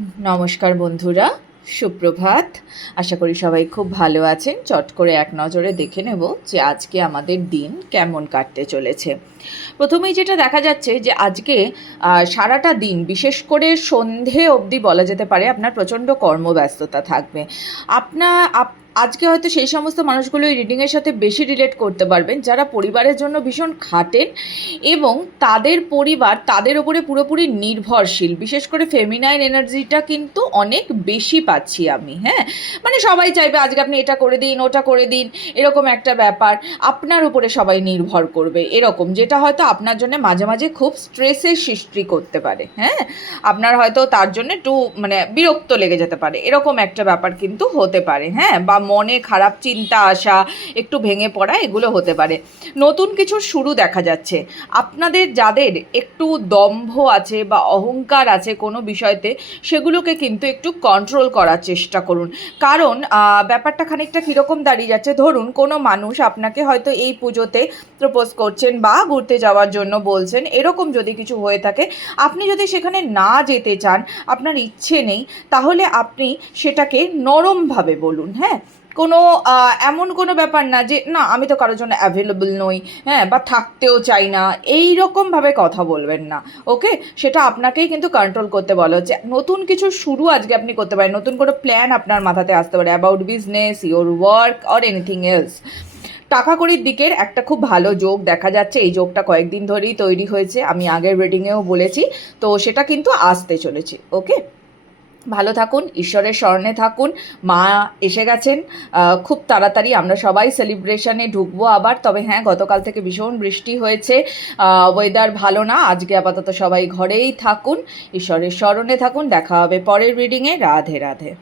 নমস্কার বন্ধুরা, সুপ্রভাত। আশা করি সবাই খুব ভালো আছেন। চট করে এক নজরে দেখে নেব যে আজকে আমাদের দিন কেমন কাটতে চলেছে। প্রথমেই যেটা দেখা যাচ্ছে যে আজকে সারাটা দিন, বিশেষ করে সন্ধে অবধি বলা যেতে পারে, আপনার প্রচণ্ড কর্মব্যস্ততা থাকবে। আপনা, আপ- আজকে হয়তো সেই সমস্ত মানুষগুলো এই রিডিংয়ের সাথে বেশি রিলেট করতে পারবেন, যারা পরিবারের জন্য ভীষণ খাটেন এবং তাদের পরিবার তাদের ওপরে পুরোপুরি নির্ভরশীল। বিশেষ করে ফেমিনাইন এনার্জিটা কিন্তু অনেক বেশি পাচ্ছি আমি হ্যাঁ? মানে সবাই চাইবে আজকে আপনি এটা করে দিন, ওটা করে দিন, এরকম একটা ব্যাপার। আপনার উপরে সবাই নির্ভর করবে, এরকম। যেটা হয়তো আপনার জন্য মাঝে মাঝে খুব স্ট্রেসের সৃষ্টি করতে পারে হ্যাঁ? আপনার হয়তো তার জন্য একটু মানে বিরক্ত লেগে যেতে পারে, এরকম একটা ব্যাপার কিন্তু হতে পারে হ্যাঁ? বা মনে খারাপ চিন্তা আসা একটু ভেঙে পড়া এগুলো হতে পারে। নতুন কিছু শুরু দেখা যাচ্ছে। আপনাদের যাদের একটু দম্ভ আছে বা অহংকার আছে কোনো বিষয়তে, সেগুলোকে কিন্তু একটু কন্ট্রোল করার চেষ্টা করুন। কারণ ব্যাপারটা খানিকটা কীরকম দাঁড়িয়ে যাচ্ছে, ধরুন কোনো মানুষ আপনাকে হয়তো এই পুজোতে প্রপোজ করছেন বা ঘুরতে যাওয়ার জন্য বলছেন, এরকম যদি কিছু হয়ে থাকে, আপনি যদি সেখানে না যেতে চান, আপনার ইচ্ছে নেই, তাহলে আপনি সেটাকে নরমভাবে বলুন হ্যাঁ? কোনো এমন কোনো ব্যাপার না যে, না, আমি তো কারোর জন্য অ্যাভেলেবল নই হ্যাঁ বা থাকতেও চাই না, এই রকমভাবে কথা বলবেন না ওকে সেটা আপনাকেই কিন্তু কন্ট্রোল করতে বলা হচ্ছে। নতুন কিছু শুরু আজকে আপনি করতে পারেন, নতুন কোনো প্ল্যান আপনার মাথাতে আসতে পারে about business your work or anything else টাকা কড়ির দিকের একটা খুব ভালো যোগ দেখা যাচ্ছে, এই যোগটা কয়েকদিন ধরেই তৈরি হয়েছে, আমি আগের রিডিংয়েও বলেছি, তো সেটা কিন্তু আসতে চলেছে ওকে ভালো থাকুন, ঈশ্বরের স্মরণে থাকুন। মা এসে গেছেন। খুব তাড়াতাড়ি আমরা সবাই সেলিব্রেশনে ঢুকবো আবার। তবে হ্যাঁ গতকাল থেকে ভীষণ বৃষ্টি হয়েছে। ওয়েদার ভালো না। আজকে আপাতত সবাই ঘরেই থাকুন। ঈশ্বরের স্মরণে থাকুন। দেখা হবে পরের রিডিংয়ে রাধে রাধে।